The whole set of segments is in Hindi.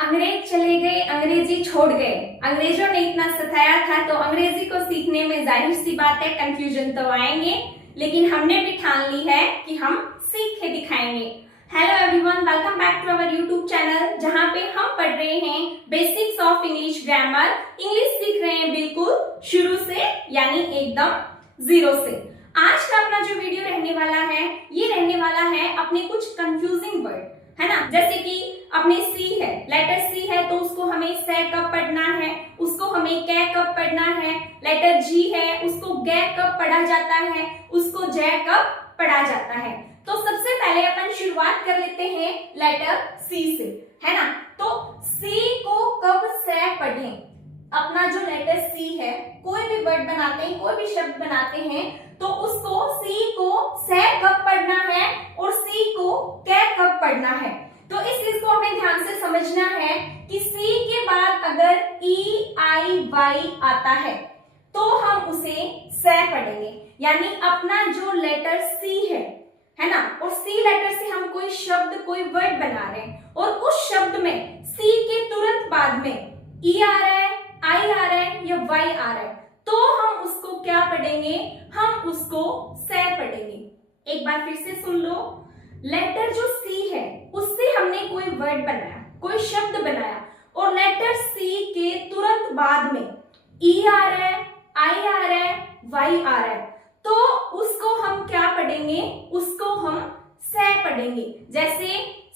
अंग्रेज चले गए, अंग्रेजी छोड़ गए। अंग्रेजों ने इतना सताया था तो अंग्रेजी को सीखने में जाहिर सी बात है कंफ्यूजन तो आएंगे, लेकिन हमने भी ठान ली है कि हम सीख के दिखाएंगे। Hello everyone, welcome back to our YouTube channel, जहां पे हम पढ़ रहे हैं basics of English grammar. English सीख रहे हैं बिल्कुल शुरू से, यानी एकदम जीरो से। आज का अपना जो वीडियो रहने वाला है, ये रहने वाला है अपने कुछ कंफ्यूजिंग वर्ड, है ना। जैसे कि अपने सी है, लेटर सी है तो उसको हमें से कब पढ़ना है, उसको हमें कै कब पढ़ना है। लेटर जी है, उसको गे कब पढ़ा जाता है, उसको जय कब पढ़ा जाता है। तो सबसे पहले अपन शुरुआत कर लेते हैं लेटर सी से, है ना। तो सी को कब से पढ़ें। अपना जो लेटर सी है, कोई भी वर्ड बनाते हैं, कोई भी शब्द बनाते हैं, तो उसको सी को से कब पढ़ना है और सी को कै कब पढ़ना है। तो इस चीज को हमें ध्यान से समझना है कि सी के बाद अगर ई आई वाई आता है तो हम उसे से पढ़ेंगे, यानी अपना जो लेटर सी है ना, और सी लेटर से हम कोई शब्द, कोई वर्ड बना रहे हैं और उस शब्द में सी के तुरंत बाद में ई आ रहा है, आई आ रहा है या वाई आ रहा है, तो हम उसको क्या पढ़ेंगे, हम उसको से पढ़ेंगे। एक बार फिर से सुन लो, लेटर जो सी है उससे हमने कोई वर्ड बनाया, कोई शब्द बनाया, और लेटर सी के तुरंत बाद में ई आ रहा है, आई आ रहा है, वाई आ रहा है, तो उसको हम क्या पढ़ेंगे, उसको हम से पढ़ेंगे। जैसे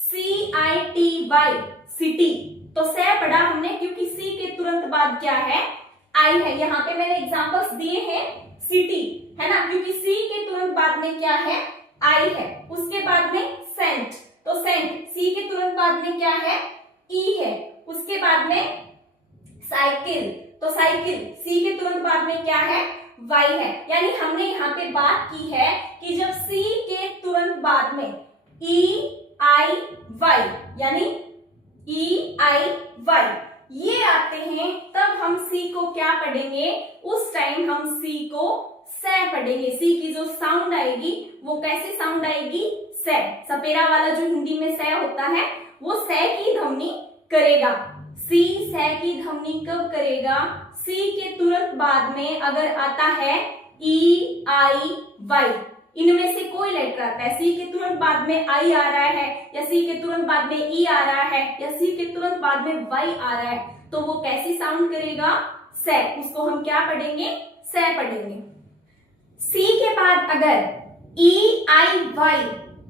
सी आई टी वाई, सिटी, तो से पढ़ा हमने क्योंकि सी के तुरंत बाद क्या है, आई है। यहाँ पे मैंने एग्जांपल्स दिए हैं सिटी, है ना, क्योंकि सी के तुरंत बाद में क्या है, आई है। उसके बाद में सेंट, तो सेंट, सी के तुरंत बाद में क्या है, ई है। उसके बाद में साइकिल, तो साइकिल, सी के तुरंत बाद में क्या है, वाई है। यानी हमने यहाँ पे बात की है कि जब सी के तुरंत बाद में ई आई वाई, यानी ई आई वाई ये आते हैं, तब हम सी को क्या पढ़ेंगे, उस टाइम हम सी को से पढ़ेंगे। सी की जो साउंड आएगी वो कैसे साउंड आएगी, से, सपेरा वाला जो हिंदी में से होता है वो से की ध्वनि करेगा। सी से की ध्वनि कब करेगा, सी के तुरंत बाद में अगर आता है ई आई वाई, इनमें से कोई लेटर आता है, सी के तुरंत बाद में आई आ रहा है, या सी के तुरंत बाद में ई आ रहा है, या सी के तुरंत बाद में वाई आ रहा है, तो वो कैसी साउंड करेगा, से। उसको हम क्या पढ़ेंगे, से पढ़ेंगे। सी के बाद अगर ई आई वाई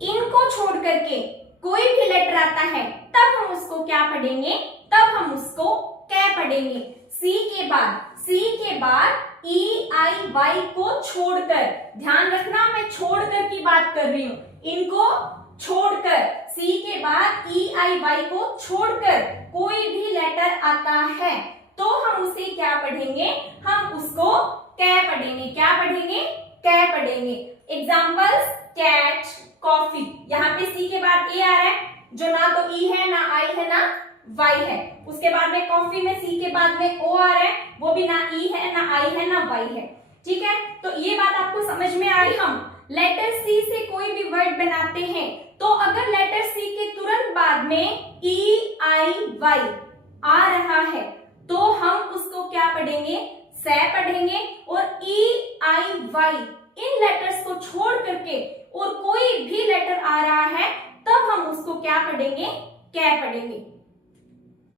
इनको छोड़ करके कोई भी लेटर आता है, तब हम उसको क्या पढ़ेंगे, तब हम उसको कै पढ़ेंगे। सी के बाद ई आई वाई को छोड़कर, ध्यान रखना मैं छोड़कर की बात कर रही हूं, इनको छोड़कर, सी के बाद ई आई वाई को छोड़कर कोई भी लेटर आता है तो हम उसे क्या पढ़ेंगे, हम उसको कै पढ़ेंगे। क्या पढ़ेंगे, कै पढ़ेंगे। एग्जाम्पल्स, कैट, कॉफी, यहाँ पे सी के बाद ए आ रहा है, जो ना तो ई है, ना आई है, ना वाई है। उसके बाद में कॉफी में सी के बाद में ओ आ रहा है, वो भी ना ई है, ना आई है, ना वाई है। ठीक है, तो ये बात आपको समझ में आई। हम लेटर सी से कोई भी वर्ड बनाते हैं तो अगर लेटर सी के तुरंत बाद में ई आई वाई आ रहा है तो हम उसको क्या पढ़ेंगे, से पढ़ेंगे। और ई आई वाई इन लेटर्स को छोड़ करके और कोई भी लेटर आ रहा है तब हम उसको क्या पढ़ेंगे, कै पढ़ेंगे।